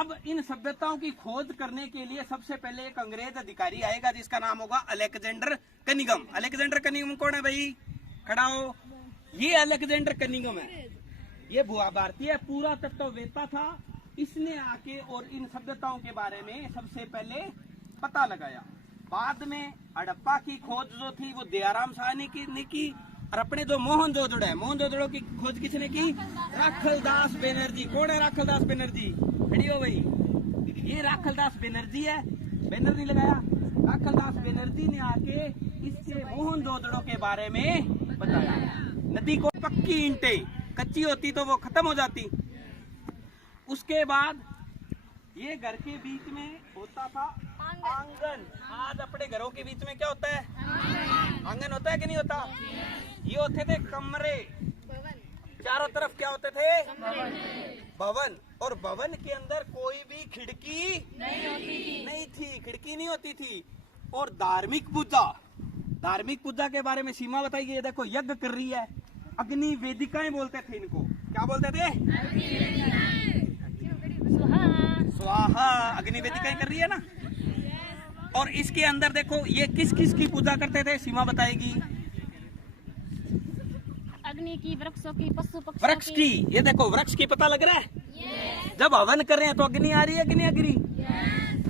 अब इन सभ्यताओं की खोज करने के लिए सबसे पहले एक अंग्रेज अधिकारी आएगा जिसका नाम होगा अलेक्जेंडर कनिंघम। अलेक्जेंडर कनिंघम कौन है भाई? खड़ा हो। ये अलेक्जेंडर कनिंघम है, ये भारतीय पुरातत्ववेत्ता था। इसने आके और इन सभ्यताओं के बारे में सबसे पहले पता लगाया। बाद में हड़प्पा की खोज जो थी वो दयाराम शाह ने की और अपने जो मोहनजोदड़ो है, मोहनजोदड़ो की खोज किसने की? राखलदास बनर्जी। कौन है राखलदास बनर्जी? खड़ी हो भाई। ये राखलदास बनर्जी है, बैनर नहीं लगाया। राखलदास बनर्जी ने आके इससे मोहनजोदड़ो के बारे में बताया। नदी को पक्की ईंटें, कच्ची होती तो वो खत्म हो जाती। उसके बाद ये घर के बीच में होता था आंगन। आज अपने घरों के बीच में क्या होता है? आंगन होता है कि नहीं होता? ये होते थे कमरे। चारों तरफ क्या होते थे? भवन। और भवन के अंदर कोई भी खिड़की नहीं थी, खिड़की नहीं होती थी। और धार्मिक पूजा के बारे में सीमा बताइए। ये देखो यज्ञ कर रही है, अग्नि वेदिकाएं बोलते थे इनको। क्या बोलते थे? स्वाहा। अग्नि वेदिकाएं कर रही है ना। और इसके अंदर देखो ये किस किस की पूजा करते थे, सीमा बताएगी। अग्नि की, वृक्षों की, पशु पक्षियों वृक्ष की। ये देखो वृक्ष की, पता लग रहा है। जब हवन कर रहे हैं तो अग्नि आ रही है कि नहीं अग्नि?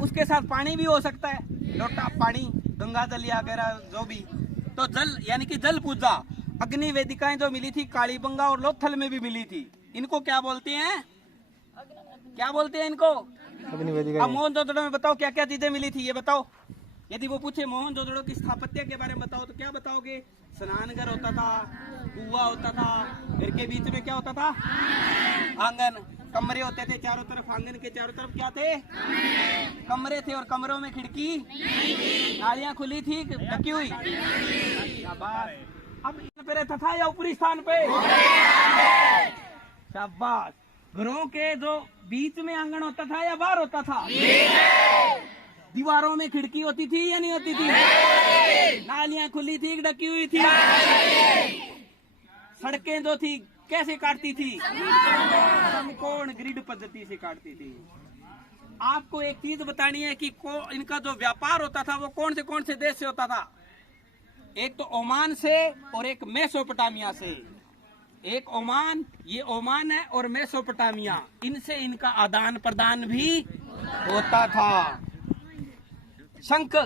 उसके साथ पानी भी हो सकता है, लोटा पानी, गंगा जल या वगैरह जो भी। तो जल यानी कि जल पूजा। अग्नि वेदिकाएं जो मिली थी कालीबंगा और लोथल में भी मिली थी। इनको क्या बोलते हैं? क्या बोलते हैं इनको? अग्नि वेदिका। अब मोहनजोदड़ो में बताओ क्या क्या चीजें मिली थी, ये बताओ। यदि वो पूछे मोहनजोदड़ो की स्थापत्य के बारे में बताओ तो क्या बताओगे? स्नानघर होता था, कुआं होता था, घर के बीच में क्या होता था? आंगन। कमरे होते थे चारों तरफ, आंगन के चारों तरफ क्या थे? कमरे थे। और कमरों में खिड़की, नालियां खुली थी, ढकी हुई। अब पे रहता था या ऊपरी स्थान पे? शाबाश। घरों के जो बीच में आंगन होता था या बाहर होता था? दीवारों में खिड़की होती थी या नहीं होती थी? नालियां खुली थी, ढकी हुई थी। सड़कें जो थी कैसे काटती थी? समकोण ग्रिड पद्धति से काटती थी। आपको एक चीज बतानी है कि इनका जो व्यापार होता था वो कौन से देश से होता था? एक तो ओमान से और एक मेसोपोटामिया से। एक ओमान, ये ओमान है, और मेसोपोटामिया, इनसे इनका आदान प्रदान भी होता था। शंख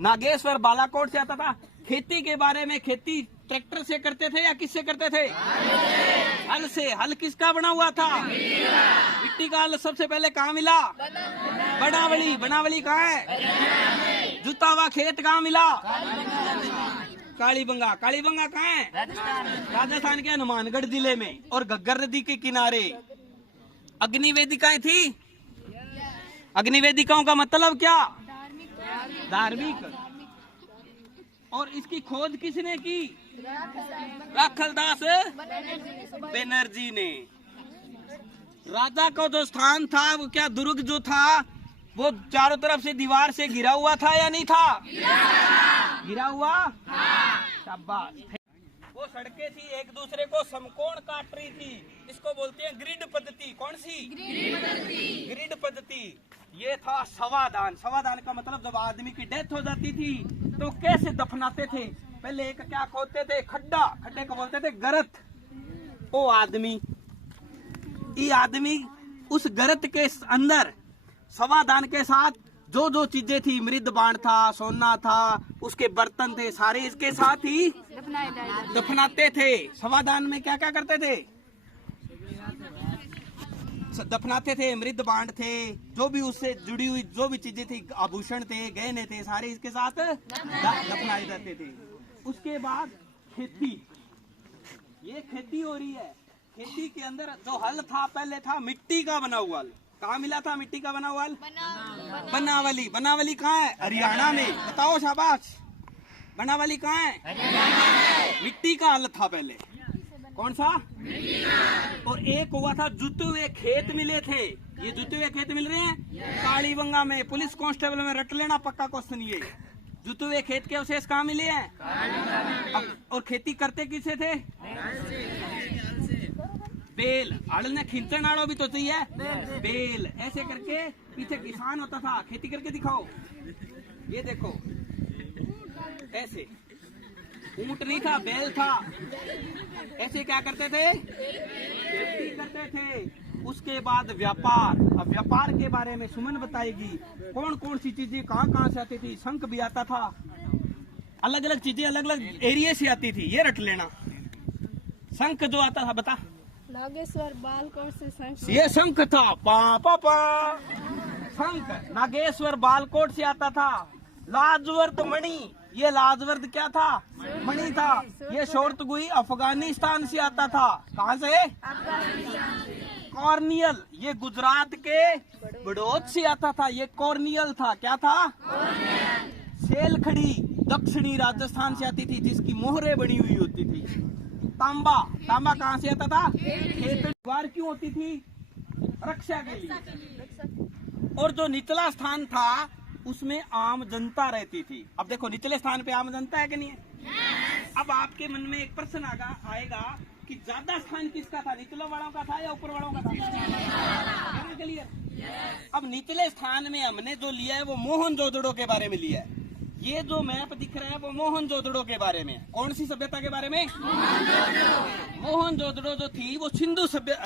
नागेश्वर बालाकोट से आता था। खेती के बारे में, खेती ट्रैक्टर से करते थे या किससे करते थे? हल से। हल किसका बना हुआ था? मिट्टी का हल सबसे पहले कहाँ मिला? बनावली। बनावली कहाँ है? जुता हुआ खेत कहाँ मिला? कालीबंगा। कालीबंगा कहाँ है? राजस्थान के हनुमानगढ़ जिले में और घग्गर नदी के किनारे। अग्नि वेदिकाएं थी। अग्नि वेदिकाओं का मतलब क्या? धार्मिक। और इसकी खोज किसने की? राखलदास बनर्जी ने। राजा का जो स्थान था वो क्या, दुर्ग जो था वो चारों तरफ से दीवार से घिरा हुआ था या नहीं था? घिरा हुआ। शाबाश। वो सड़कें थी एक दूसरे को समकोण काट रही थी। इसको बोलते हैं ग्रिड पद्धति। कौन सी? ग्रिड पद्धति। ये था शवादान। शवादान का मतलब जब आदमी की डेथ हो जाती थी तो कैसे दफनाते थे? पहले एक क्या खोदते थे? खड्डा। खड्डे को बोलते थे गर्त। वो आदमी, ये आदमी उस गर्त के अंदर शवादान के साथ जो जो चीजें थी, मृद बाण था, सोना था, उसके बर्तन थे, सारे इसके साथ ही दफनाते थे। शवादान में क्या क्या करते थे? दफनाते थे, मृद बाण थे, जो भी उससे जुड़ी हुई जो भी चीजें थी, आभूषण थे, गहने थे, सारे इसके साथ दफनाए जाते थे। उसके बाद खेती। ये खेती हो रही है। खेती के अंदर जो हल था पहले था मिट्टी का बना हुआ हल। कहाँ मिला था मिट्टी का बना हुआ हल? बनावली। बनावली कहाँ है? हरियाणा में। बताओ शाबाश। बनावली कहाँ है? मिट्टी का हल था पहले। कौन सा? और एक हुआ था जुते हुए खेत मिले थे। ये जुते हुए खेत मिल रहे हैं कालीबंगा में। पुलिस कांस्टेबल में रट लेना, पक्का क्वेश्चन ये। जुते हुए खेत के अवशेष कहाँ मिले हैं? और खेती करते किसे थे? बेल आड़ने खींचण आड़ो भी तो चाहिए बेल। ऐसे करके पीछे किसान होता था, खेती करके दिखाओ। ये देखो ऐसे ऊंट नहीं था, बैल था। ऐसे क्या करते थे? खेती करते थे। उसके बाद व्यापार। अब व्यापार के बारे में सुमन बताएगी, कौन कौन सी चीजें कहाँ कहाँ से आती थी। शंख भी आता था, अलग अलग चीजें अलग अलग एरिया से आती थी, ये रट लेना। शंख जो आता था बता। नागेश्वर बालकोट से शंख। ये शंख था, पा पा पा। शंख नागेश्वर बालकोट से आता था। लाजवर्द मणि, ये लाजवर्द क्या था? मणि था। ये शोरतगुई अफगानिस्तान से आता था। कहाँ से? कॉर्नियल, ये गुजरात के बड़ौद से आता था। ये कॉर्नियल था, क्या था? सेलखड़ी दक्षिणी राजस्थान से आती थी, जिसकी मोहरें बनी हुई होती थी। तांबा, तांबा कहाँ से आता था? खेत। द्वार क्यों होती थी? रक्षा के लिए। और जो निचला स्थान था उसमें आम जनता रहती थी। अब देखो निचले स्थान पे आम जनता है कि नहीं है? अब आपके मन में एक प्रश्न आएगा कि ज्यादा स्थान किसका था, निचले वालों का था या ऊपर वालों का था? क्लियर? अब निचले स्थान में हमने जो लिया है वो मोहनजोदड़ो के बारे में लिया है। ये जो मैप दिख रहा है वो मोहनजोदड़ो के बारे में। कौन सी सभ्यता के बारे में? मोहनजोदड़ो जो थी वो सिंधु सभ्यता